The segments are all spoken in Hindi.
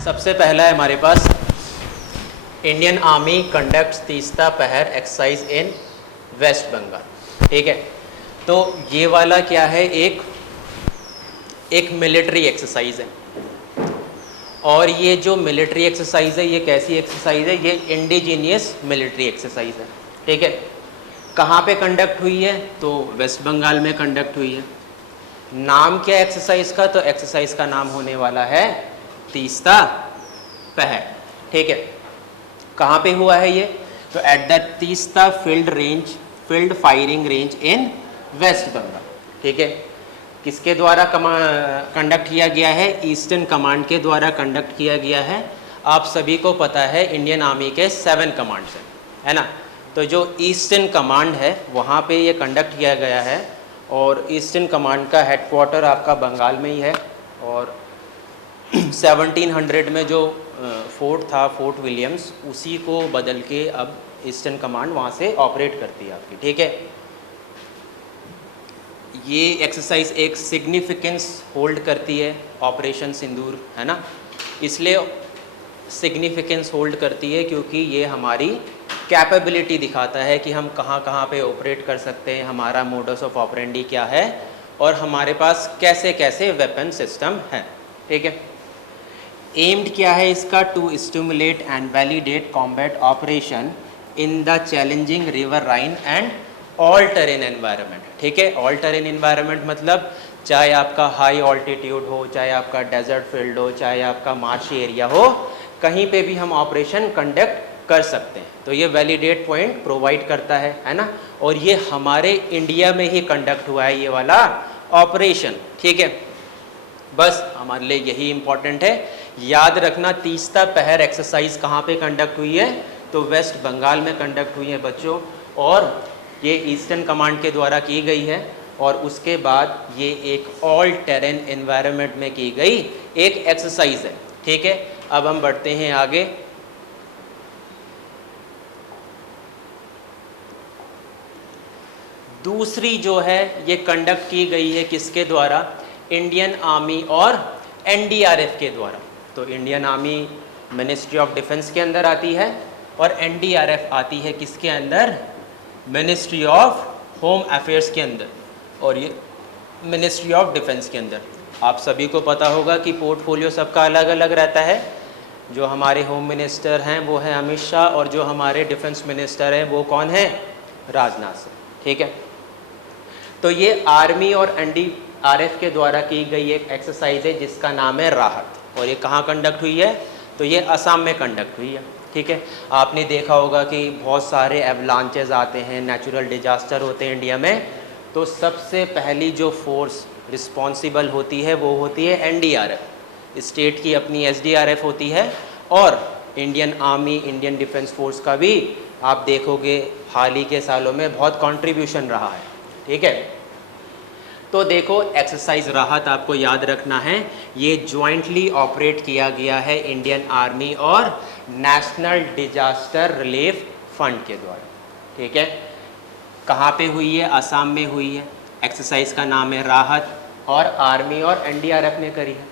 सबसे पहला है हमारे पास इंडियन आर्मी कंडक्ट्स तीस्ता पहर एक्सरसाइज इन वेस्ट बंगाल। ठीक है, तो ये वाला क्या है, एक मिलिट्री एक्सरसाइज है। और ये जो मिलिट्री एक्सरसाइज है ये कैसी एक्सरसाइज है, ये इंडिजीनियस मिलिट्री एक्सरसाइज है। ठीक है, कहाँ पे कंडक्ट हुई है, तो वेस्ट बंगाल में कंडक्ट हुई है। नाम क्या है एक्सरसाइज का, तो एक्सरसाइज का नाम होने वाला है तीस्ता पहर। ठीक है, कहाँ पे हुआ है ये, तो at the Teesta field firing range in West Bengal. ठीक है, किसके द्वारा कंडक्ट किया गया है, ईस्टर्न कमांड के द्वारा कंडक्ट किया गया है। आप सभी को पता है इंडियन आर्मी के 7 कमांड्स हैं, है ना। तो जो ईस्टर्न कमांड है वहाँ पे ये कंडक्ट किया गया है। और ईस्टर्न कमांड का हेडक्वार्टर आपका बंगाल में ही है। और 1700 में जो फोर्ट था, फोर्ट विलियम्स, उसी को बदल के अब ईस्टर्न कमांड वहाँ से ऑपरेट करती है आपकी। ठीक है, ये एक्सरसाइज एक सिग्निफिकेंस होल्ड करती है ऑपरेशन सिंदूर, है ना। इसलिए सिग्निफिकेंस होल्ड करती है क्योंकि ये हमारी कैपेबिलिटी दिखाता है कि हम कहाँ कहाँ पे ऑपरेट कर सकते हैं, हमारा मोडस ऑफ ऑपरेंडी क्या है और हमारे पास कैसे कैसे वेपन सिस्टम है। ठीक है, एम्ड क्या है इसका, to stimulate and validate combat operation in the challenging riverine and all terrain environment. ठीक है, ऑल टेरेन एनवायरनमेंट मतलब चाहे आपका हाई ऑल्टीट्यूड हो, चाहे आपका डेजर्ट फील्ड हो, चाहे आपका मार्शी एरिया हो, कहीं पे भी हम ऑपरेशन कंडक्ट कर सकते हैं। तो ये वैलिडेट पॉइंट प्रोवाइड करता है ना। और ये हमारे इंडिया में ही कंडक्ट हुआ है ये वाला ऑपरेशन। ठीक है, बस हमारे लिए यही इम्पोर्टेंट है। याद रखना तीस्ता पहर एक्सरसाइज कहाँ पे कंडक्ट हुई है, तो वेस्ट बंगाल में कंडक्ट हुई है बच्चों। और ये ईस्टर्न कमांड के द्वारा की गई है और उसके बाद ये एक ऑल टेरेन एनवायरनमेंट में की गई एक एक्सरसाइज है। ठीक है, अब हम बढ़ते हैं आगे। दूसरी जो है ये कंडक्ट की गई है किसके द्वारा, इंडियन आर्मी और एनडीआरएफ के द्वारा। तो Indian army ministry of defence के अंदर आती है और एनडीआरएफ आती है किसके अंदर, मिनिस्ट्री ऑफ होम अफेयर्स के अंदर और ये मिनिस्ट्री ऑफ डिफेंस के अंदर। आप सभी को पता होगा कि पोर्टफोलियो सबका अलग अलग रहता है। जो हमारे होम मिनिस्टर हैं वो है अमित शाह और जो हमारे डिफेंस मिनिस्टर हैं वो कौन है, राजनाथ सिंह। ठीक है, तो ये आर्मी और एनडीआरएफ के द्वारा की गई एक एक्सरसाइज है जिसका नाम है राहत। और ये कहाँ कंडक्ट हुई है, तो ये असम में कंडक्ट हुई है। ठीक है, आपने देखा होगा कि बहुत सारे एवलांचेस आते हैं, नेचुरल डिजास्टर होते हैं इंडिया में, तो सबसे पहली जो फोर्स रिस्पॉन्सिबल होती है वो होती है एनडीआरएफ। स्टेट की अपनी एसडीआरएफ होती है और Indian army, Indian defence force का भी आप देखोगे हाल ही के सालों में बहुत कंट्रीब्यूशन रहा है। ठीक है, तो देखो एक्सरसाइज राहत आपको याद रखना है, ये जॉइंटली ऑपरेट किया गया है इंडियन आर्मी और नेशनल डिजास्टर रिलीफ फंड के द्वारा। ठीक है, कहाँ पे हुई है, असम में हुई है। एक्सरसाइज का नाम है राहत और आर्मी और एनडीआरएफ ने करी है।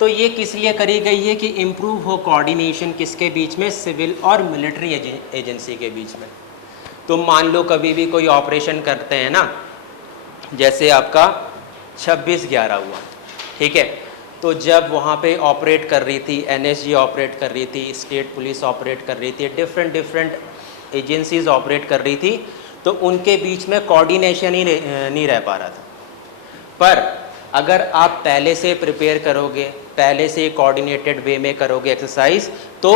तो ये किस लिए करी गई है कि इम्प्रूव हो कोऑर्डिनेशन किसके बीच में, सिविल और मिलिट्री एजेंसी के बीच में। तो मान लो कभी भी कोई ऑपरेशन करते हैं ना, जैसे आपका 26/11 हुआ। ठीक है, तो जब वहाँ पे ऑपरेट कर रही थी एनएसजी, ऑपरेट कर रही थी स्टेट पुलिस, ऑपरेट कर रही थी डिफरेंट एजेंसीज ऑपरेट कर रही थी, तो उनके बीच में कोऑर्डिनेशन ही नहीं रह पा रहा था। पर अगर आप पहले से प्रिपेयर करोगे, पहले से कोऑर्डिनेटेड वे में करोगे एक्सरसाइज, तो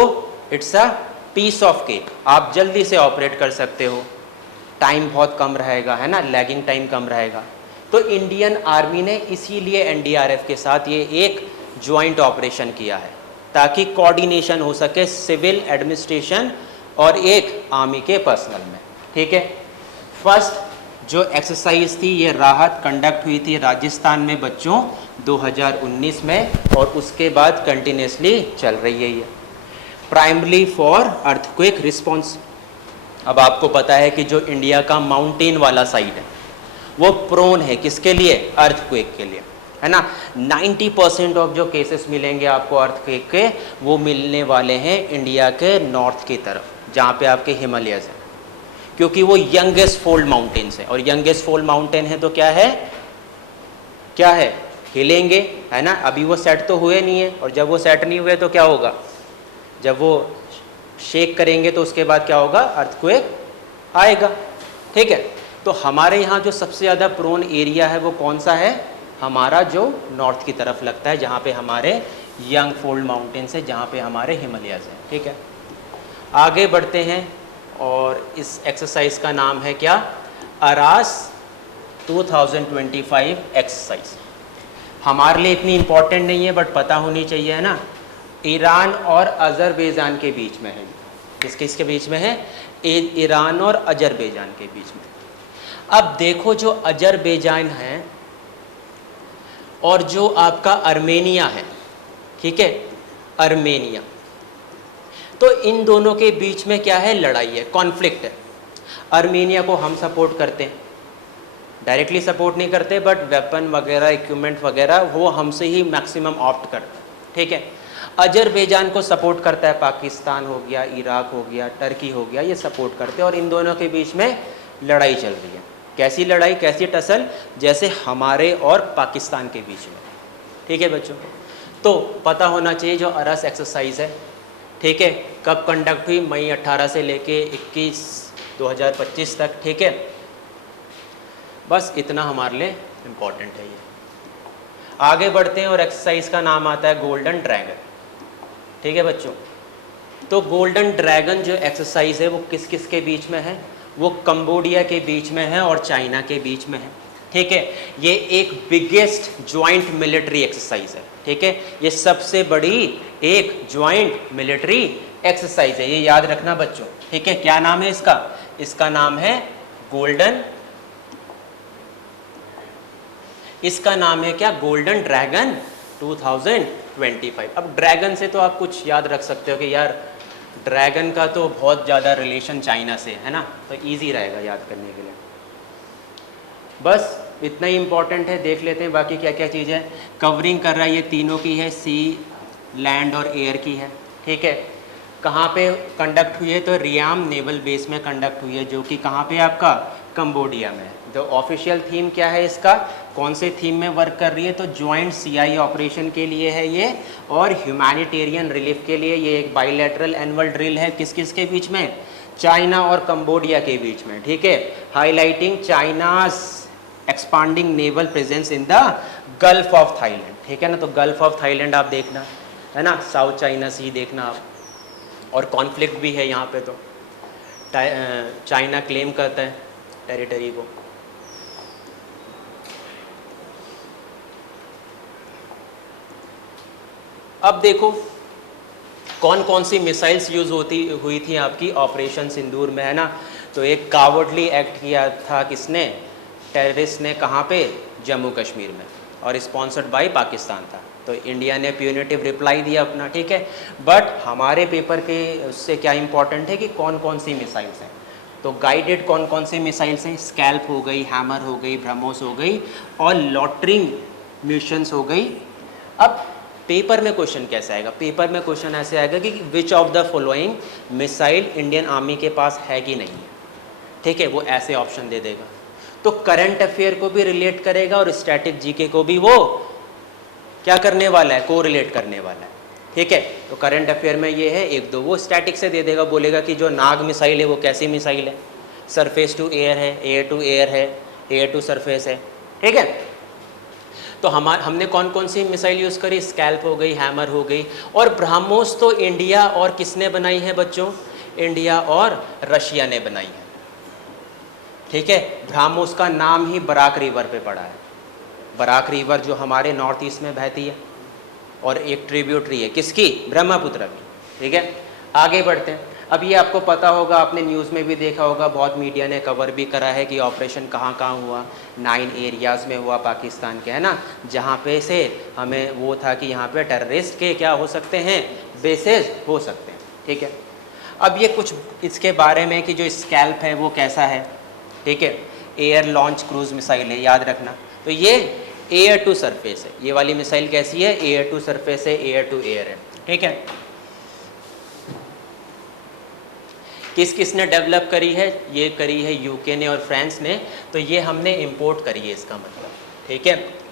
it's a piece of cake, आप जल्दी से ऑपरेट कर सकते हो, टाइम बहुत कम रहेगा, है ना, लैगिंग टाइम कम रहेगा। तो इंडियन आर्मी ने इसीलिए एनडीआरएफ के साथ ये एक जॉइंट ऑपरेशन किया है ताकि कोऑर्डिनेशन हो सके सिविल एडमिनिस्ट्रेशन और एक आर्मी के पर्सनल में। ठीक है, फर्स्ट जो एक्सरसाइज थी ये राहत कंडक्ट हुई थी राजस्थान में बच्चों 2019 में और उसके बाद कंटिन्यूसली चल रही है ये, प्राइमरी फॉर अर्थक्वेक रिस्पॉन्स। अब आपको पता है कि जो इंडिया का माउंटेन वाला साइड है वो प्रोन है किसके लिए, अर्थक्वेक के लिए। है ना। 90% ऑफ जो केसेस मिलेंगे आपको अर्थक्वेक के, वो मिलने वाले हैं इंडिया के नॉर्थ की तरफ, जहाँ पे आपके हिमालयस हैं, क्योंकि वो यंगेस्ट फोल्ड माउंटेन्स है, और यंगेस्ट फोल्ड माउंटेन है तो क्या है, क्या है, हिलेंगे, है ना। अभी वो सेट तो हुए नहीं है, और जब वो सेट नहीं हुए तो क्या होगा, जब वो शेक करेंगे तो उसके बाद क्या होगा, अर्थक्वेक आएगा। ठीक है, तो हमारे यहाँ जो सबसे ज़्यादा प्रोन एरिया है वो कौन सा है, हमारा जो नॉर्थ की तरफ लगता है, जहाँ पे हमारे यंग फोल्ड माउंटेन्स है, जहाँ पे हमारे हिमालयस हैं। ठीक है, आगे बढ़ते हैं, और इस एक्सरसाइज का नाम है क्या, अरास 2025 एक्सरसाइज। हमारे लिए इतनी इम्पोर्टेंट नहीं है, बट पता होनी चाहिए, है ना। ईरान और अज़रबैजान के बीच में है, किस किस के बीच में है, ईरान और अज़रबैजान के बीच में। अब देखो, जो अज़रबैजान है और जो आपका अर्मेनिया है, ठीक है, अर्मेनिया, तो इन दोनों के बीच में क्या है, लड़ाई है, कॉन्फ्लिक्ट है। अर्मेनिया को हम सपोर्ट करते हैं, डायरेक्टली सपोर्ट नहीं करते, बट वेपन वगैरह, इक्विपमेंट वगैरह वो हमसे ही मैक्सिमम ऑप्ट करते हैं। ठीक है, अज़रबैजान को सपोर्ट करता है पाकिस्तान हो गया, इराक हो गया, टर्की हो गया, ये सपोर्ट करते हैं, और इन दोनों के बीच में लड़ाई चल रही है। कैसी लड़ाई, कैसी टसल, जैसे हमारे और पाकिस्तान के बीच में। ठीक है बच्चों, तो पता होना चाहिए जो अरस एक्सरसाइज है, ठीक है, कब कंडक्ट हुई, मई 18 से लेके 21 2025 तक। ठीक है, बस इतना हमारे लिए इम्पोर्टेंट है ये। आगे बढ़ते हैं, और एक्सरसाइज का नाम आता है गोल्डन ड्रैगन। ठीक है बच्चों, तो गोल्डन ड्रैगन जो एक्सरसाइज है वो किस किस के बीच में है, वो कंबोडिया के बीच में है और चाइना के बीच में है। ठीक है, ये एक बिगेस्ट ज्वाइंट मिलिट्री एक्सरसाइज है। ठीक है, ये सबसे बड़ी एक ज्वाइंट मिलिट्री एक्सरसाइज है, ये याद रखना बच्चों। ठीक है, क्या नाम है इसका, इसका नाम है गोल्डन, इसका नाम है क्या, गोल्डन ड्रैगन 2025। अब ड्रैगन से तो आप कुछ याद रख सकते हो कि यार ड्रैगन का तो बहुत ज़्यादा रिलेशन चाइना से है ना, तो इजी रहेगा याद करने के लिए। बस इतना ही इम्पोर्टेंट है, देख लेते हैं बाकी क्या क्या चीज़ है। कवरिंग कर रहा है, ये तीनों की है, सी, लैंड और एयर की है। ठीक है, कहाँ पे कंडक्ट हुई है, तो रियाम नेवल बेस में कंडक्ट हुई है, जो कि कहाँ पे आपका, कंबोडिया में। जो ऑफिशियल थीम क्या है इसका, कौन से थीम में वर्क कर रही है, तो ज्वाइंट सीआई ऑपरेशन के लिए है ये, और ह्यूमैनिटेरियन रिलीफ के लिए। ये एक बाइलैटरल एनुअल ड्रिल है, किस किस के बीच में, चाइना और कंबोडिया के बीच में। ठीक है, highlighting China's expanding naval presence in the gulf of Thailand. ठीक है ना, तो गल्फ ऑफ थाईलैंड आप देखना, है ना, साउथ चाइना सी देखना आप, और कॉन्फ्लिक्ट भी है यहाँ पे, तो चाइना क्लेम करता है टेरिटरी को। अब देखो कौन कौन सी मिसाइल्स यूज़ हुई थी आपकी ऑपरेशन सिंदूर में, है ना। तो एक कावर्डली एक्ट किया था किसने, टेररिस्ट ने, कहाँ पे, जम्मू कश्मीर में, और स्पॉन्सर्ड बाय पाकिस्तान था। तो इंडिया ने प्यूनिटिव रिप्लाई दिया अपना। ठीक है, बट हमारे पेपर के उससे क्या इंपॉर्टेंट है कि कौन कौन सी मिसाइल्स हैं। तो गाइडेड कौन कौन सी मिसाइल्स हैं, स्कैल्प हो गई, हैमर हो गई, ब्रह्मोस हो गई, और लॉटरिंग म्यूशंस हो गई। अब पेपर में क्वेश्चन कैसे आएगा, पेपर में क्वेश्चन ऐसे आएगा कि which of the following missile Indian army के पास है कि नहीं है। ठीक है, वो ऐसे ऑप्शन दे देगा। तो करंट अफेयर को भी रिलेट करेगा और स्टैटिक जीके को भी वो क्या करने वाला है, को रिलेट करने वाला है। ठीक है, तो करंट अफेयर में ये है, एक दो वो स्टैटिक से दे देगा, बोलेगा कि जो नाग मिसाइल है वो कैसी मिसाइल है, सरफेस टू एयर है, एयर टू एयर है, एयर टू सरफेस है। ठीक है, तो हमने कौन कौन सी मिसाइल यूज़ करी, स्कैल्प हो गई, हैमर हो गई, और ब्रह्मोस तो इंडिया और किसने बनाई है बच्चों, इंडिया और रशिया ने बनाई है। ठीक है, ब्रह्मोस का नाम ही बराक रिवर पे पड़ा है, बराक रिवर जो हमारे नॉर्थ ईस्ट में बहती है, और एक ट्रिब्यूटरी है किसकी, ब्रह्मपुत्र की। ठीक है, आगे बढ़ते हैं। अब ये आपको पता होगा, आपने न्यूज़ में भी देखा होगा, बहुत मीडिया ने कवर भी करा है कि ऑपरेशन कहाँ कहाँ हुआ, 9 एरियाज़ में हुआ पाकिस्तान के, है ना, जहाँ पे से हमें वो था कि यहाँ पे टेररिस्ट के क्या हो सकते हैं, बेसेस हो सकते हैं। ठीक है, अब ये कुछ इसके बारे में कि जो स्कैल्प है वो कैसा है। ठीक है, एयर लॉन्च क्रूज मिसाइल है, याद रखना। तो ये एयर टू सरफेस है। ये वाली मिसाइल कैसी है? एयर टू सरफेस है, एयर टू एयर है, ठीक है। किस किस ने डेवलप करी है? ये करी है यूके ने और फ्रांस ने। तो ये हमने इंपोर्ट करी है इसका मतलब, ठीक है।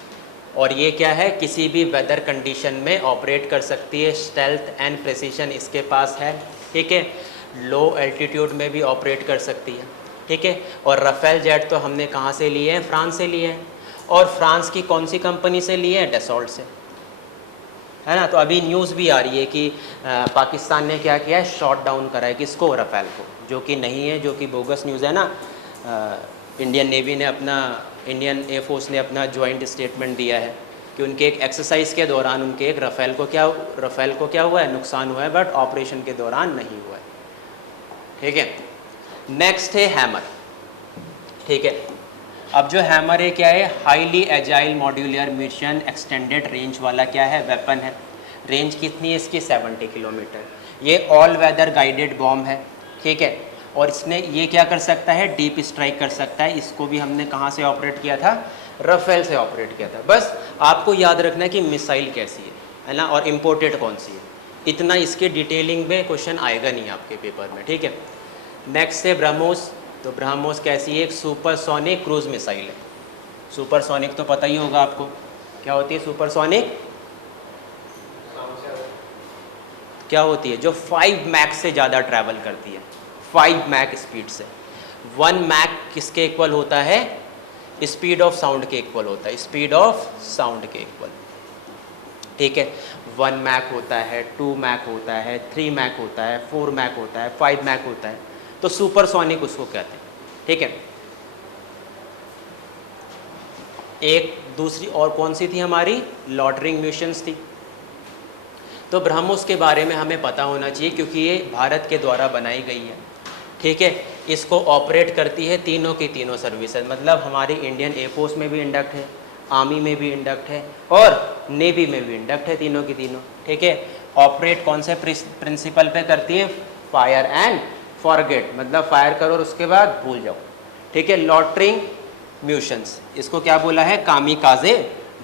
और ये क्या है? किसी भी वेदर कंडीशन में ऑपरेट कर सकती है, स्टेल्थ एंड प्रिसीशन इसके पास है, ठीक है। लो एल्टीट्यूड में भी ऑपरेट कर सकती है, ठीक है। और राफेल जेट तो हमने कहाँ से लिए हैं? फ्रांस से लिए हैं। और फ्रांस की कौन सी कंपनी से लिए हैं? डसॉल्ट से, है ना। तो अभी न्यूज़ भी आ रही है कि पाकिस्तान ने क्या किया है? शॉट डाउन करा है किसको? राफेल को, जो कि नहीं है, जो कि बोगस न्यूज़ है ना। इंडियन नेवी ने अपना, इंडियन एयरफोर्स ने अपना जॉइंट स्टेटमेंट दिया है कि उनके एक एक्सरसाइज के दौरान उनके एक राफेल को क्या हुआ है? नुकसान हुआ है, बट ऑपरेशन के दौरान नहीं हुआ है, ठीक है। नेक्स्ट है हैमर, ठीक है। अब जो हैमर है क्या है? Highly agile modular mission extended range वाला क्या है? वेपन है। रेंज कितनी है इसकी? 70 किलोमीटर। ये ऑल वेदर गाइडेड बॉम्ब है, ठीक है। और इसने ये क्या कर सकता है? डीप स्ट्राइक कर सकता है। इसको भी हमने कहाँ से ऑपरेट किया था? राफेल से ऑपरेट किया था। बस आपको याद रखना है कि मिसाइल कैसी है ना, और इम्पोर्टेड कौन सी है। इतना इसके डिटेलिंग में क्वेश्चन आएगा नहीं आपके पेपर में, ठीक है। नेक्स्ट है ब्रह्मोस। तो ब्रह्मोस कैसी है? एक सुपरसोनिक क्रूज मिसाइल है। सुपरसोनिक तो पता ही होगा आपको, क्या होती है सुपरसोनिक? क्या होती है? जो 5 मैक से ज़्यादा ट्रैवल करती है, 5 मैक स्पीड से। 1 मैक किसके इक्वल होता है? स्पीड ऑफ साउंड के इक्वल होता है, स्पीड ऑफ साउंड के इक्वल, ठीक है। 1 मैक होता है, 2 मैक होता है, 3 मैक होता है, 4 मैक होता है, 5 मैक होता है। तो सुपरसोनिक उसको कहते हैं, ठीक है। एक दूसरी और कौन सी थी हमारी? लॉटरिंग मिशंस थी। तो ब्रह्मोस के बारे में हमें पता होना चाहिए क्योंकि ये भारत के द्वारा बनाई गई है, ठीक है। इसको ऑपरेट करती है तीनों की तीनों सर्विसेज, मतलब हमारी इंडियन एयरफोर्स में भी इंडक्ट है, आर्मी में भी इंडक्ट है और नेवी में भी इंडक्ट है, तीनों की तीनों, ठीक है। ऑपरेट कौन से प्रिंसिपल पे करती है? फायर एंड फॉरगेट, मतलब फायर करो और उसके बाद भूल जाओ, ठीक है। लॉटरिंग मिशंस, इसको क्या बोला है? Kamikaze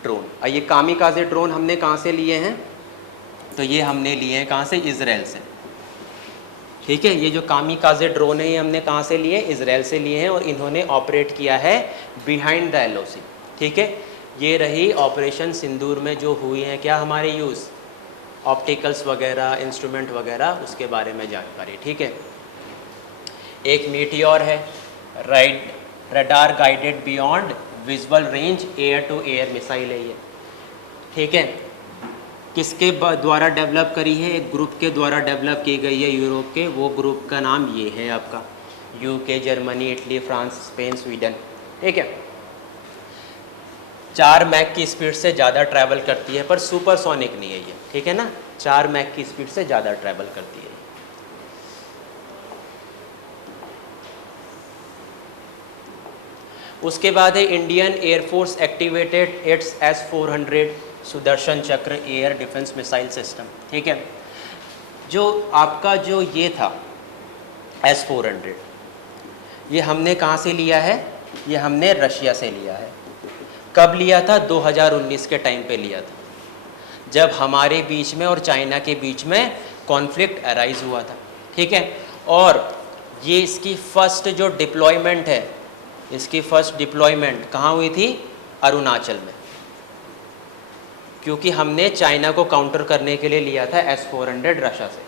drone. और ये कामिकाजे ड्रोन हमने कहाँ से लिए हैं? तो ये हमने लिए हैं कहाँ से? इजराइल से, ठीक है। ये जो कामिकाजे ड्रोन है ये हमने कहाँ से लिए? इजराइल से लिए हैं। और इन्होंने ऑपरेट किया है बिहाइंड द LOC, ठीक है। ये रही ऑपरेशन सिंदूर में जो हुई हैं क्या हमारे यूज़, ऑप्टिकल्स वगैरह, इंस्ट्रूमेंट वगैरह, उसके बारे में जानकारी, ठीक है। एक मीटियोर है, radar guided beyond visual range air to air missile है ये, ठीक है। किसके द्वारा डेवलप करी है? एक ग्रुप के द्वारा डेवलप की गई है यूरोप के। वो ग्रुप का नाम ये है आपका UK, Germany, Italy, France, Spain, Sweden, ठीक है। 4 मैक की स्पीड से ज़्यादा ट्रैवल करती है, पर सुपरसोनिक नहीं है ये, ठीक है ना। 4 मैक की स्पीड से ज़्यादा ट्रैवल करती है। उसके बाद है Indian air force activated it's S-400 Sudarshan चक्र एयर डिफेंस मिसाइल सिस्टम, ठीक है। जो आपका जो ये था S-400, ये हमने कहाँ से लिया है? ये हमने रशिया से लिया है। कब लिया था? 2019 के टाइम पे लिया था, जब हमारे बीच में और चाइना के बीच में कॉन्फ्लिक्ट अराइज हुआ था, ठीक है। और ये इसकी फर्स्ट जो डिप्लॉयमेंट है, इसकी फर्स्ट डिप्लॉयमेंट कहाँ हुई थी? अरुणाचल में, क्योंकि हमने चाइना को काउंटर करने के लिए लिया था S-400 रशिया से,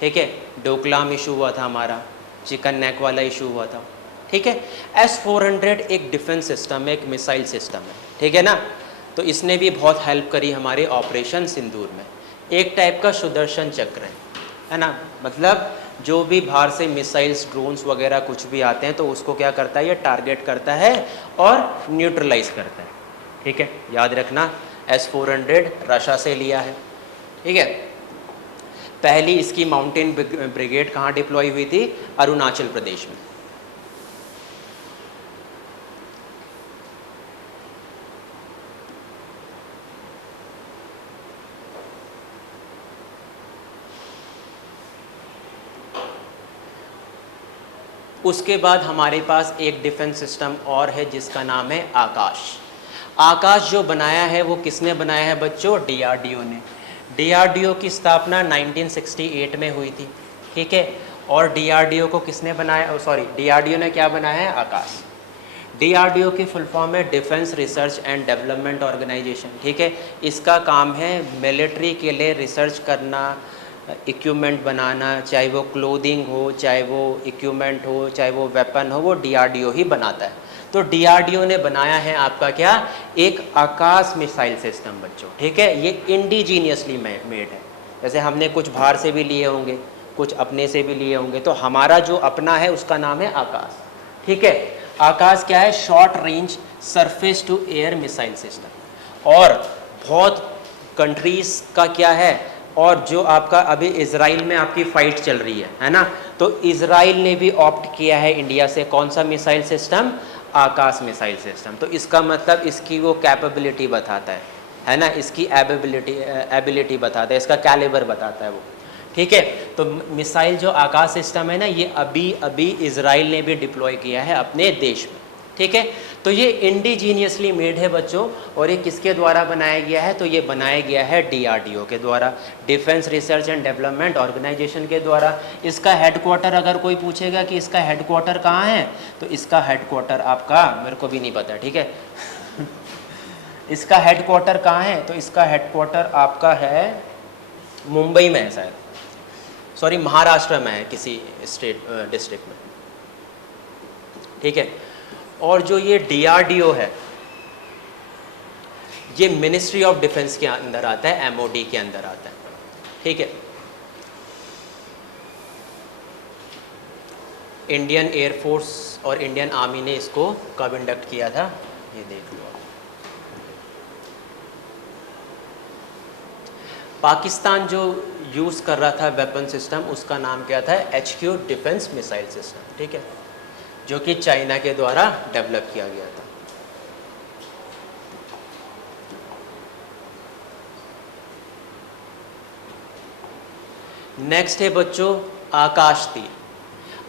ठीक है। डोकलाम इशू हुआ था हमारा, चिकन नेक वाला इशू हुआ था, ठीक है। S-400 एक डिफेंस सिस्टम है, एक मिसाइल सिस्टम है, ठीक है ना। तो इसने भी बहुत हेल्प करी हमारे ऑपरेशन सिंदूर में। एक टाइप का सुदर्शन चक्र है ना, मतलब जो भी बाहर से मिसाइल्स, ड्रोन्स वगैरह कुछ भी आते हैं तो उसको क्या करता है? ये टारगेट करता है और न्यूट्रलाइज करता है, ठीक है। याद रखना S-400 रशिया से लिया है, ठीक है। पहली इसकी माउंटेन ब्रिगेड कहाँ डिप्लॉय हुई थी? अरुणाचल प्रदेश में। उसके बाद हमारे पास एक डिफेंस सिस्टम और है जिसका नाम है आकाश। आकाश जो बनाया है वो किसने बनाया है बच्चों? डीआरडीओ ने। डीआरडीओ की स्थापना 1968 में हुई थी, ठीक है। और डीआरडीओ को किसने बनाया? सॉरी, डीआरडीओ ने क्या बनाया है? आकाश। डीआरडीओ की फुल फॉर्म है defence research and development organisation, ठीक है। इसका काम है मिलिट्री के लिए रिसर्च करना, इक्विपमेंट बनाना, चाहे वो क्लोथिंग हो, चाहे वो इक्विपमेंट हो, चाहे वो वेपन हो, वो डीआरडीओ ही बनाता है। तो डीआरडीओ ने बनाया है आपका क्या? एक आकाश मिसाइल सिस्टम बच्चों, ठीक है। ये इंडिजीनियसली मेड है। जैसे हमने कुछ बाहर से भी लिए होंगे, कुछ अपने से भी लिए होंगे, तो हमारा जो अपना है उसका नाम है आकाश, ठीक है। आकाश क्या है? Short range surface to air missile system. और बहुत कंट्रीज़ का क्या है, और जो आपका अभी इजराइल में आपकी फ़ाइट चल रही है ना, तो इजराइल ने भी ऑप्ट किया है इंडिया से कौन सा मिसाइल सिस्टम? आकाश मिसाइल सिस्टम। तो इसका मतलब इसकी वो कैपेबिलिटी बताता है ना, इसकी एबिलिटी बताता है, इसका कैलिबर बताता है वो, ठीक है। तो मिसाइल जो आकाश सिस्टम है ना, ये अभी इजराइल ने भी डिप्लॉय किया है अपने देश में, ठीक है। तो ये इंडिजीनियसली मेड है बच्चों, और ये किसके द्वारा बनाया गया है? तो ये बनाया गया है डीआरडीओ के द्वारा, defence research and development organisation के द्वारा। इसका हेडक्वार्टर अगर कोई पूछेगा कि इसका हेडक्वार्टर कहाँ है, तो इसका हेडक्वार्टर आपका, मेरे को भी नहीं पता, ठीक है इसका हेडक्वार्टर कहाँ है? तो इसका हेडक्वार्टर आपका है मुंबई में है शायद, सॉरी महाराष्ट्र में है, किसी स्टेट डिस्ट्रिक्ट में, ठीक है। और जो ये डीआरडीओ है, ये मिनिस्ट्री ऑफ डिफेंस के अंदर आता है, एमओडी के अंदर आता है, ठीक है। इंडियन एयरफोर्स और इंडियन आर्मी ने इसको कब इंडक्ट किया था, ये देख लो। पाकिस्तान जो यूज़ कर रहा था वेपन सिस्टम, उसका नाम क्या था? HQ डिफेंस मिसाइल सिस्टम, ठीक है, जो कि चाइना के द्वारा डेवलप किया गया था। नेक्स्ट है बच्चों आकाश तीर।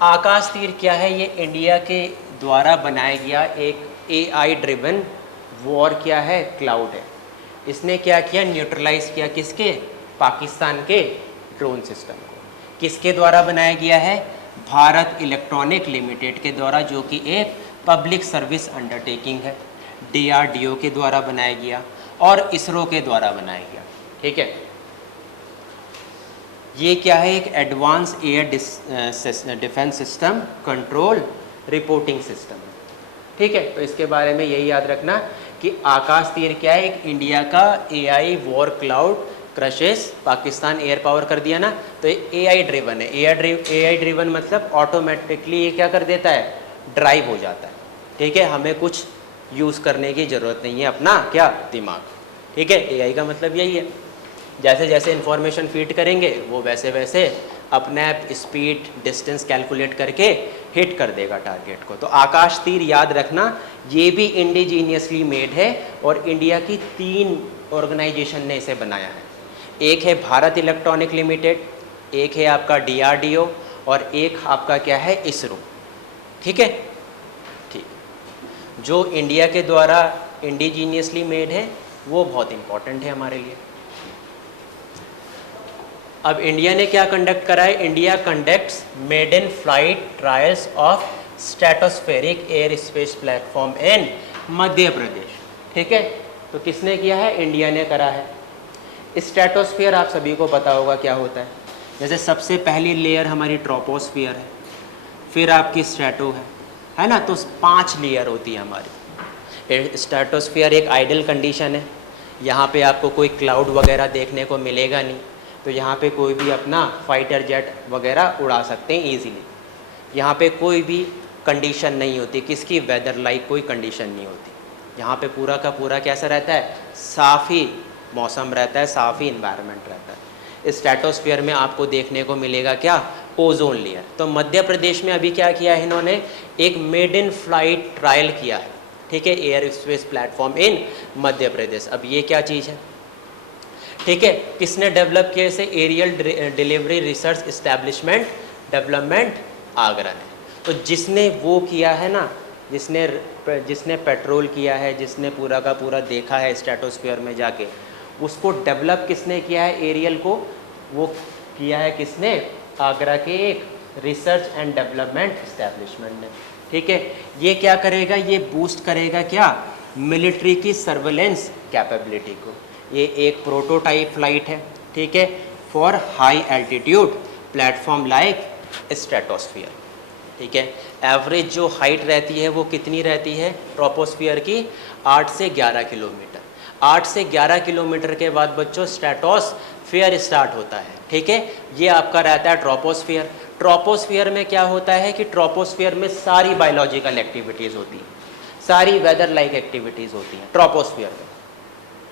आकाश तीर क्या है? ये इंडिया के द्वारा बनाया गया एक AI ड्रिवन वॉर क्या है? क्लाउड है। इसने क्या किया? न्यूट्रलाइज किया किसके? पाकिस्तान के ड्रोन सिस्टम को। किसके द्वारा बनाया गया है? भारत इलेक्ट्रॉनिक लिमिटेड के द्वारा, जो कि एक पब्लिक सर्विस अंडरटेकिंग है। डीआरडीओ के द्वारा बनाया गया और इसरो के द्वारा बनाया गया, ठीक है। ये क्या है? एक advance air defence system control reporting system, ठीक है। तो इसके बारे में यही याद रखना कि आकाश तीर क्या है? एक इंडिया का AI war cloud crushes Pakistan air power कर दिया ना, तो ये AI ड्रिवन है। AI ड्रिवन मतलब ऑटोमेटिकली ये क्या कर देता है? ड्राइव हो जाता है, ठीक है। हमें कुछ यूज़ करने की ज़रूरत नहीं है, अपना क्या दिमाग, ठीक है। AI का मतलब यही है, जैसे जैसे इन्फॉर्मेशन फीड करेंगे वो वैसे वैसे अपने आप स्पीड डिस्टेंस कैलकुलेट करके हिट कर देगा टारगेट को। तो आकाश तीर याद रखना, ये भी इंडिजीनियसली मेड है और इंडिया की 3 ऑर्गेनाइजेशन ने इसे बनाया है। एक है भारत इलेक्ट्रॉनिक लिमिटेड, एक है आपका DRDO और एक आपका क्या है? इसरो, ठीक है। ठीक, जो इंडिया के द्वारा इंडिजीनियसली मेड है वो बहुत इंपॉर्टेंट है हमारे लिए। अब इंडिया ने क्या कंडक्ट करा है? India conducts maiden flight trials of stratospheric air space platform in Madhya Pradesh, ठीक है। तो किसने किया है? इंडिया ने करा है। स्ट्रेटोस्फेयर आप सभी को पता होगा क्या होता है। जैसे सबसे पहली लेयर हमारी ट्रोपोस्फियर है, फिर आपकी स्ट्रेटो है ना, तो 5 लेयर होती है हमारी। स्ट्रेटोस्फियर एक आइडल कंडीशन है, यहाँ पे आपको कोई क्लाउड वगैरह देखने को मिलेगा नहीं, तो यहाँ पे कोई भी अपना फाइटर जेट वगैरह उड़ा सकते हैं ईजीली। यहाँ पे कोई भी कंडीशन नहीं होती, किसकी? वेदर लाइक कोई कंडीशन नहीं होती। यहाँ पे पूरा का पूरा कैसा रहता है? साफ़ ही मौसम रहता है, साफ़ ही इन्वायरमेंट रहता है। स्ट्रेटोस्फियर में आपको देखने को मिलेगा क्या? Ozone layer. तो मध्य प्रदेश में अभी क्या किया है इन्होंने? एक मेड इन फ्लाइट ट्रायल किया है, ठीक है, air space platform in Madhya प्रदेश। अब ये क्या चीज़ है? ठीक है, किसने डेवलप किया इसे? Aerial delivery research establishment development Agra ने। तो जिसने वो किया है ना, जिसने जिसने पेट्रोल किया है, जिसने पूरा का पूरा देखा है स्ट्रेटोस्फीयर में जाके, उसको डेवलप किसने किया है एरियल को? वो किया है किसने? आगरा के एक रिसर्च एंड डेवलपमेंट इस्टेब्लिशमेंट ने। ठीक है, ये क्या करेगा? ये बूस्ट करेगा क्या? मिलिट्री की सर्वेलेंस कैपेबिलिटी को। ये एक प्रोटोटाइप फ्लाइट है, ठीक है, for high altitude platform like stratosphere. ठीक है, एवरेज जो हाइट रहती है वो कितनी रहती है ट्रोपोस्फियर की? 8 से 11 किलोमीटर। 8 से 11 किलोमीटर के बाद बच्चों स्ट्रेटोस्फीयर स्टार्ट होता है। ठीक है, ये आपका रहता है ट्रोपोस्फियर। ट्रोपोस्फियर में क्या होता है कि ट्रोपोस्फियर में सारी बायोलॉजिकल एक्टिविटीज़ होती हैं, सारी वेदर लाइक एक्टिविटीज़ होती हैं ट्रोपोस्फियर में।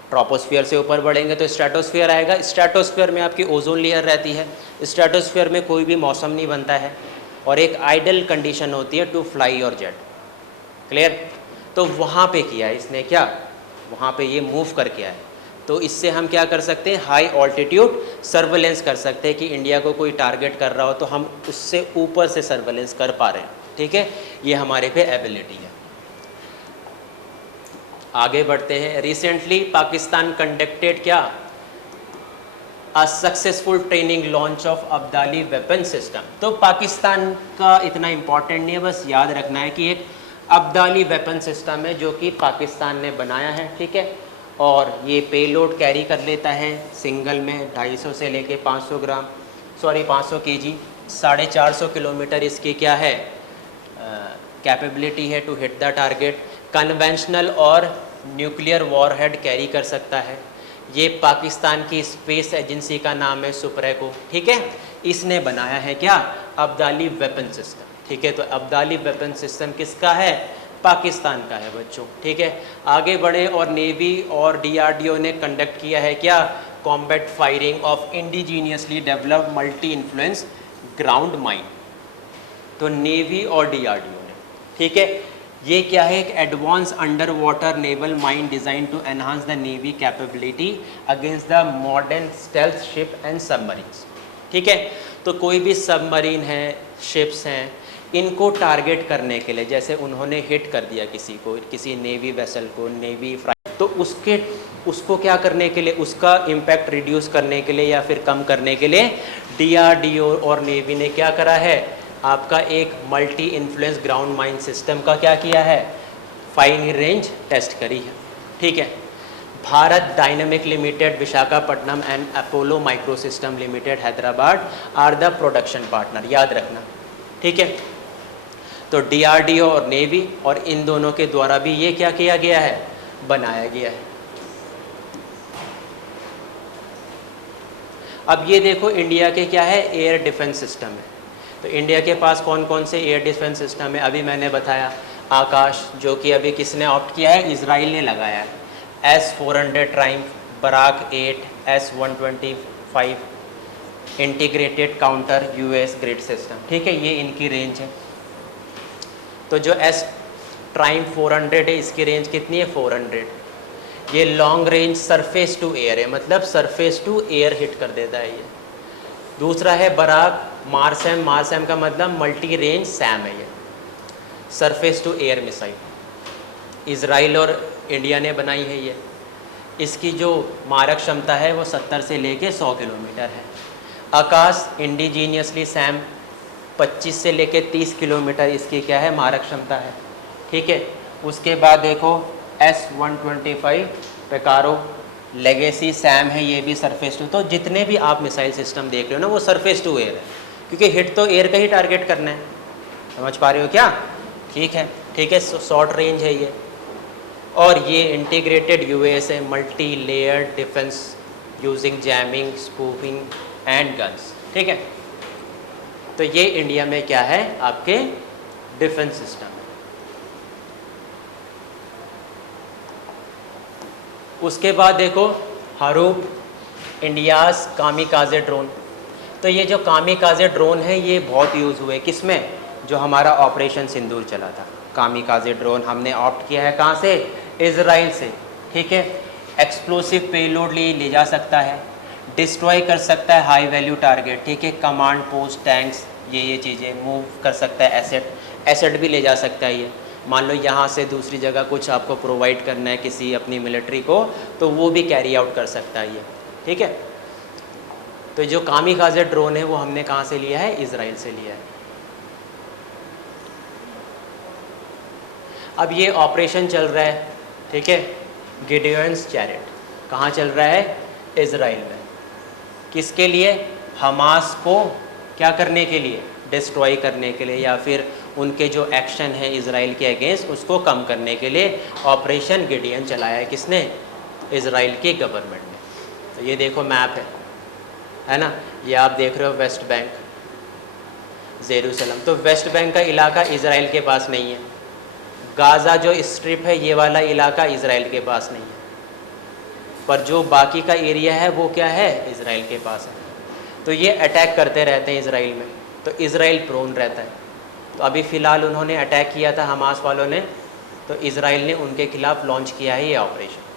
ट्रोपोस्फियर से ऊपर बढ़ेंगे तो स्ट्रेटोस्फियर आएगा। स्ट्रेटोस्फियर में आपकी ओजोन लेयर रहती है। स्ट्रेटोस्फियर में कोई भी मौसम नहीं बनता है और एक आइडल कंडीशन होती है टू फ्लाई और जेट। क्लियर? तो वहाँ पे किया है इसने क्या? वहाँ पे ये मूव करके आया। तो इससे हम क्या कर सकते हैं? हाई ऑल्टीट्यूड सर्वेलेंस कर सकते हैं कि इंडिया को कोई टारगेट कर रहा हो तो हम उससे ऊपर से सर्वेलेंस कर पा रहे हैं। ठीक है, ये हमारे पे एबिलिटी है। आगे बढ़ते हैं। रिसेंटली पाकिस्तान कंडक्टेड क्या? A successful training launch of Abdali weapon system. तो पाकिस्तान का इतना इम्पोर्टेंट नहीं है, बस याद रखना है कि एक अब्दाली वेपन सिस्टम है जो कि पाकिस्तान ने बनाया है। ठीक है, और ये पेलोड कैरी कर लेता है सिंगल में 250 से लेके 500 ग्राम 500 केजी। 450 किलोमीटर इसकी क्या है? कैपेबिलिटी है to hit the target. Conventional और न्यूक्लियर वॉरहेड कैरी कर सकता है। ये पाकिस्तान की स्पेस एजेंसी का नाम है सुप्रेको। ठीक है, इसने बनाया है क्या? Abdali weapon system. ठीक है, तो अब्दाली वेपन सिस्टम किसका है? पाकिस्तान का है बच्चों। ठीक है, आगे बढ़े। और नेवी और डीआरडीओ ने कंडक्ट किया है क्या? Combat firing of indigenously developed multi influence ground mine. तो नेवी और डीआरडीओ ने, ठीक है, ये क्या है? एक advance under water naval mine design to enhance the navy capability against the modern stealth ship and submarines. ठीक है, तो कोई भी सबमरीन है, शिप्स हैं, इनको टारगेट करने के लिए, जैसे उन्होंने हिट कर दिया किसी को, किसी नेवी वेसल को, नेवी फ्राइट, तो उसको क्या करने के लिए, उसका इम्पैक्ट रिड्यूस करने के लिए या फिर कम करने के लिए डीआरडीओ और नेवी ने क्या करा है? आपका एक multi influence ground mine system का क्या किया है? फाइनिंग रेंज टेस्ट करी है। ठीक है, Bharat dynamic limited Visakhapatnam and Apollo micro system limited Hyderabad are the production partner, याद रखना। ठीक है, तो डीआरडीओ और नेवी और इन दोनों के द्वारा भी ये क्या किया गया है? बनाया गया है। अब ये देखो इंडिया के क्या है? एयर डिफेंस सिस्टम है। तो इंडिया के पास कौन कौन से एयर डिफेंस सिस्टम है? अभी मैंने बताया आकाश, जो कि अभी किसने ऑप्ट किया है? इजराइल ने लगाया है। S-400 triumph, Barak 8, S-125 integrated counter US grid system. ठीक है, ये इनकी रेंज है। तो जो S ट्राइम्फ 400 है, इसकी रेंज कितनी है? 400। ये long range surface to air है, मतलब सरफेस टू एयर हिट कर देता है ये। दूसरा है बराक मारसैम। मारसैम का मतलब मल्टी रेंज सैम है, ये surface to air missile. Israel और इंडिया ने बनाई है ये। इसकी जो मारक क्षमता है वो 70 से लेके 100 किलोमीटर है। आकाश इंडिजीनियसली सैम 25 से लेके 30 किलोमीटर इसकी क्या है? मारक क्षमता है। ठीक है, उसके बाद देखो S-125 पेकारो लेगेसी सैम है, ये भी सरफेस टू। तो जितने भी आप मिसाइल सिस्टम देख रहे हो ना, वो सरफेस टू एयर है, क्योंकि हिट तो एयर का ही टारगेट करना है। समझ पा रहे हो क्या? ठीक है, ठीक है, शॉर्ट रेंज है ये। और ये इंटीग्रेटेड यूएस है, multi layer defence using jamming, spoofing and guns. ठीक है, तो ये इंडिया में क्या है? आपके डिफेंस सिस्टम है। उसके बाद देखो हरूप, इंडियाज़ कामिकाज़े ड्रोन। तो ये जो कामिकाज़े ड्रोन है ये बहुत यूज़ हुए किसमें? जो हमारा ऑपरेशन सिंदूर चला था। कामिकाज़े ड्रोन हमने ऑप्ट किया है कहाँ से? इजराइल से। ठीक है, एक्सप्लोसिव पेलोड ले जा सकता है, डिस्ट्रॉय कर सकता है हाई वैल्यू टारगेट। ठीक है, कमांड पोस्ट, टैंक्स, ये चीज़ें मूव कर सकता है। एसेट भी ले जा सकता है ये। मान लो यहाँ से दूसरी जगह कुछ आपको प्रोवाइड करना है किसी अपनी मिलिट्री को, तो वो भी कैरी आउट कर सकता है ये, ठीक है। तो जो कामिकाज़े ड्रोन है वो हमने कहाँ से लिया है, इजराइल से लिया है। अब ये ऑपरेशन चल रहा है, ठीक है, गिडियंस चैरिट, कहाँ चल रहा है, इजराइल में। किसके लिए, हमास को क्या करने के लिए, डिस्ट्रॉय करने के लिए, या फिर उनके जो एक्शन है इजराइल के अगेंस्ट उसको कम करने के लिए ऑपरेशन गिडियन चलाया है। किसने, इजराइल की गवर्नमेंट ने। तो ये देखो मैप है ना, ये आप देख रहे हो वेस्ट बैंक, जेरूसलम। तो वेस्ट बैंक का इलाका इजराइल के पास नहीं है। गाज़ा जो स्ट्रिप है ये वाला इलाका इजराइल के पास नहीं है, पर जो बाकी का एरिया है वो क्या है, इजराइल के पास है। तो ये अटैक करते रहते हैं इजराइल में, तो इजराइल प्रोन रहता है। तो अभी फ़िलहाल उन्होंने अटैक किया था हमास वालों ने, तो इजराइल ने उनके खिलाफ लॉन्च किया है ये ऑपरेशन।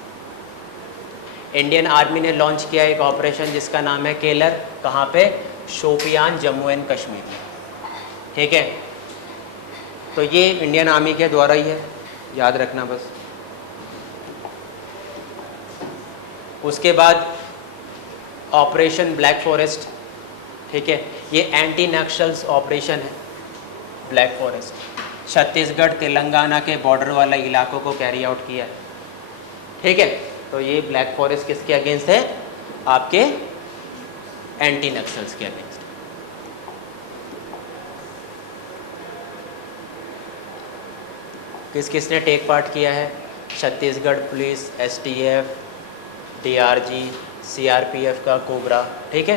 इंडियन आर्मी ने लॉन्च किया एक ऑपरेशन जिसका नाम है केलर, कहाँ पे, शोपियान, जम्मू एंड कश्मीर में, ठीक है। तो ये इंडियन आर्मी के द्वारा ही है, याद रखना बस। उसके बाद ऑपरेशन ब्लैक फॉरेस्ट, ठीक है, ये एंटी नक्सल्स ऑपरेशन है। ब्लैक फॉरेस्ट छत्तीसगढ़ तेलंगाना के बॉर्डर वाला इलाकों को कैरी आउट किया है, ठीक है। तो ये ब्लैक फॉरेस्ट किसके अगेंस्ट है, आपके एंटी नक्सल्स के अगेंस्ट। किस किसने टेक पार्ट किया है, Chhattisgarh police, STF, DRG, CRPF का कोबरा, ठीक है।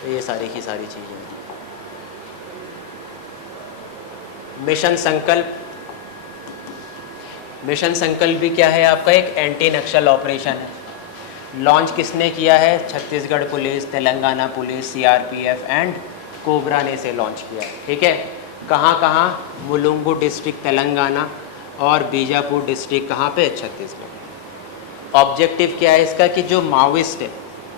तो ये सारी की सारी चीज़ें। मिशन संकल्प, मिशन संकल्प भी क्या है आपका, एक एंटी नक्सल ऑपरेशन है। लॉन्च किसने किया है, Chhattisgarh police, Telangana police, CRPF and cobra ने इसे लॉन्च किया है, ठीक है। कहाँ कहाँ, मुलुगु डिस्ट्रिक्ट तेलंगाना और बीजापुर डिस्ट्रिक्ट कहाँ पे, छत्तीसगढ़। ऑब्जेक्टिव क्या है इसका, कि जो माओइस्ट है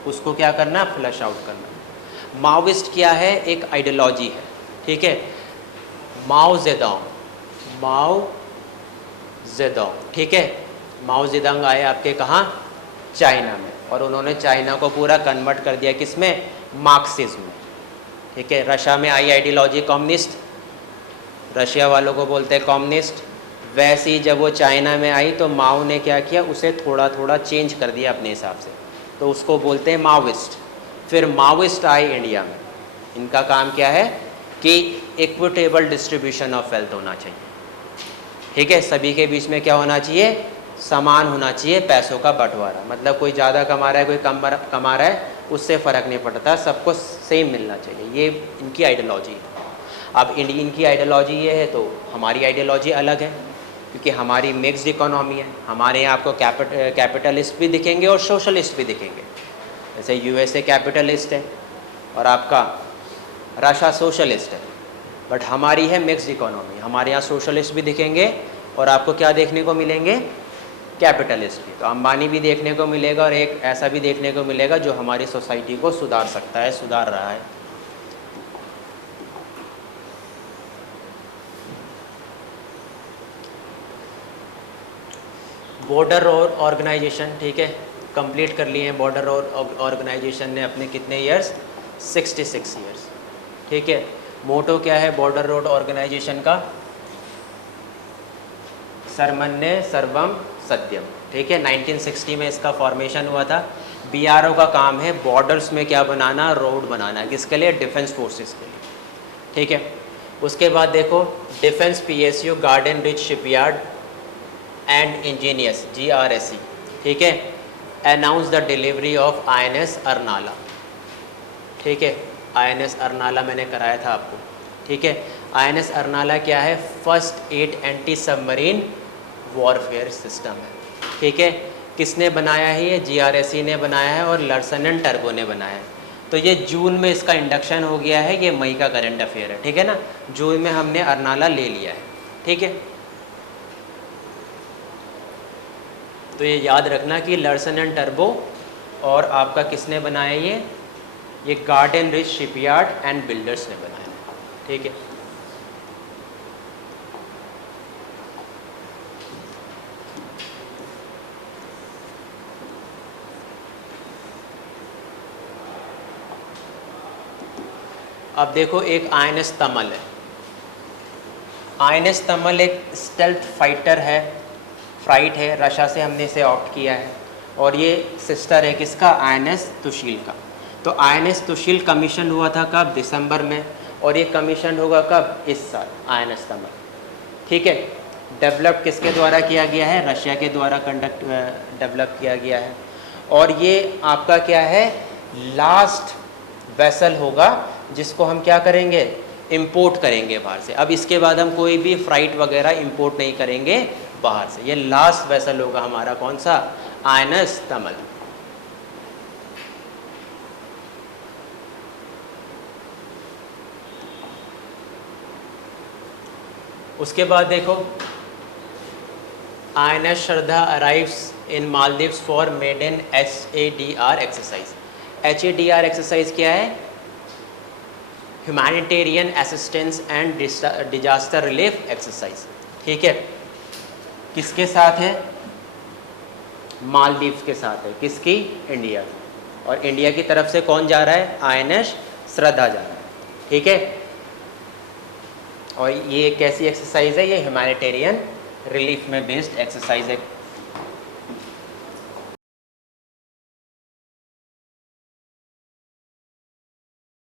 उसको क्या करना, फ्लश आउट करना। माओइस्ट क्या है, एक आइडियोलॉजी है, ठीक है। माओ जेडोंग, माओ जेडोंग, ठीक है। माओ जेडोंग आए आपके कहाँ, चाइना में, और उन्होंने चाइना को पूरा कन्वर्ट कर दिया किसमें, मार्क्सिज्म में, ठीक है। रशिया में आई आइडियोलॉजी कम्युनिस्ट, रशिया वालों को बोलते हैं कम्युनिस्ट। वैसे ही जब वो चाइना में आई तो माओ ने क्या किया, उसे थोड़ा थोड़ा चेंज कर दिया अपने हिसाब से, तो उसको बोलते हैं माओइस्ट। फिर माओइस्ट आए इंडिया में, इनका काम क्या है कि इक्विटेबल डिस्ट्रीब्यूशन ऑफ वेल्थ होना चाहिए, ठीक है। सभी के बीच में क्या होना चाहिए, समान होना चाहिए पैसों का बंटवारा। मतलब कोई ज़्यादा कमा रहा है, कोई कम कमा रहा है, उससे फ़र्क नहीं पड़ता, सबको सेम मिलना चाहिए। ये इनकी आइडियोलॉजी है। अब इनकी आइडियोलॉजी ये है तो हमारी आइडियोलॉजी अलग है, क्योंकि हमारी मिक्स्ड इकोनॉमी है। हमारे यहाँ आपको कैपिटलिस्ट भी दिखेंगे और सोशलिस्ट भी दिखेंगे। जैसे यूएसए कैपिटलिस्ट है और आपका रशिया सोशलिस्ट है, बट हमारी है मिक्स्ड इकोनॉमी। हमारे यहाँ सोशलिस्ट भी दिखेंगे और आपको क्या देखने को मिलेंगे, कैपिटलिस्ट भी। तो अंबानी भी देखने को मिलेगा और एक ऐसा भी देखने को मिलेगा जो हमारी सोसाइटी को सुधार सकता है, सुधार रहा है। बॉर्डर और ऑर्गेनाइजेशन, ठीक है, कंप्लीट कर लिए हैं। बॉर्डर और ऑर्गेनाइजेशन ने अपने कितने ईयर्स, 66 ईयर्स, ठीक है। मोटो क्या है बॉर्डर रोड ऑर्गेनाइजेशन का, सर्वमन्य सर्वम सत्यम, ठीक है। 1960 में इसका फॉर्मेशन हुआ था। बीआरओ का काम है बॉर्डर्स में क्या बनाना, रोड बनाना, किसके लिए, डिफेंस फोर्सेस के लिए, ठीक है। उसके बाद देखो defence PSU garden rich shipyard and engineers GRSE, ठीक है, announce the delivery of INS Arnala, ठीक है। INS अरनाला मैंने कराया था आपको, ठीक है। INS अरनाला क्या है, first aid anti submarine warfare system है, ठीक है। किसने बनाया है ये, GRSE ने बनाया है और लर्सन एंड टर्बो ने बनाया है। तो ये जून में इसका इंडक्शन हो गया है, ये मई का करंट अफेयर है, ठीक है ना। जून में हमने अरनाला ले लिया है, ठीक है। तो ये याद रखना कि लर्सन एंड टर्बो और आपका किसने बनाया ये garden rich shipyard and builders ने बनाया, ठीक है। अब देखो एक INS तमल है। INS तमल एक स्टेल्थ फाइटर है, फ्राइट है, रशिया से हमने इसे ऑप्ट किया है और ये सिस्टर है किसका, INS तुशील का। तो INS तुशील कमीशन हुआ था कब, दिसंबर में, और ये कमीशन होगा कब, इस साल, INS तमल। ठीक है, डेवलप किसके द्वारा किया गया है, रशिया के द्वारा डेवलप किया गया है। और ये आपका क्या है, लास्ट वेसल होगा जिसको हम क्या करेंगे, इंपोर्ट करेंगे बाहर से। अब इसके बाद हम कोई भी फ्राइट वगैरह इंपोर्ट नहीं करेंगे बाहर से। ये लास्ट वेसल होगा हमारा, कौन सा, INS तमल। उसके बाद देखो INS Shraddha arrives in Maldives for maiden HADR exercise. HADR exercise क्या है, humanitarian assistance and disaster relief exercise. ठीक है, किसके साथ है, मालदीव्स के साथ है, किसकी, इंडिया। और इंडिया की तरफ से कौन जा रहा है, INS श्रद्धा जा रहा है। ठीक है, और ये कैसी एक्सरसाइज है, ये ह्यूमैनिटेरियन रिलीफ में बेस्ड एक्सरसाइज है।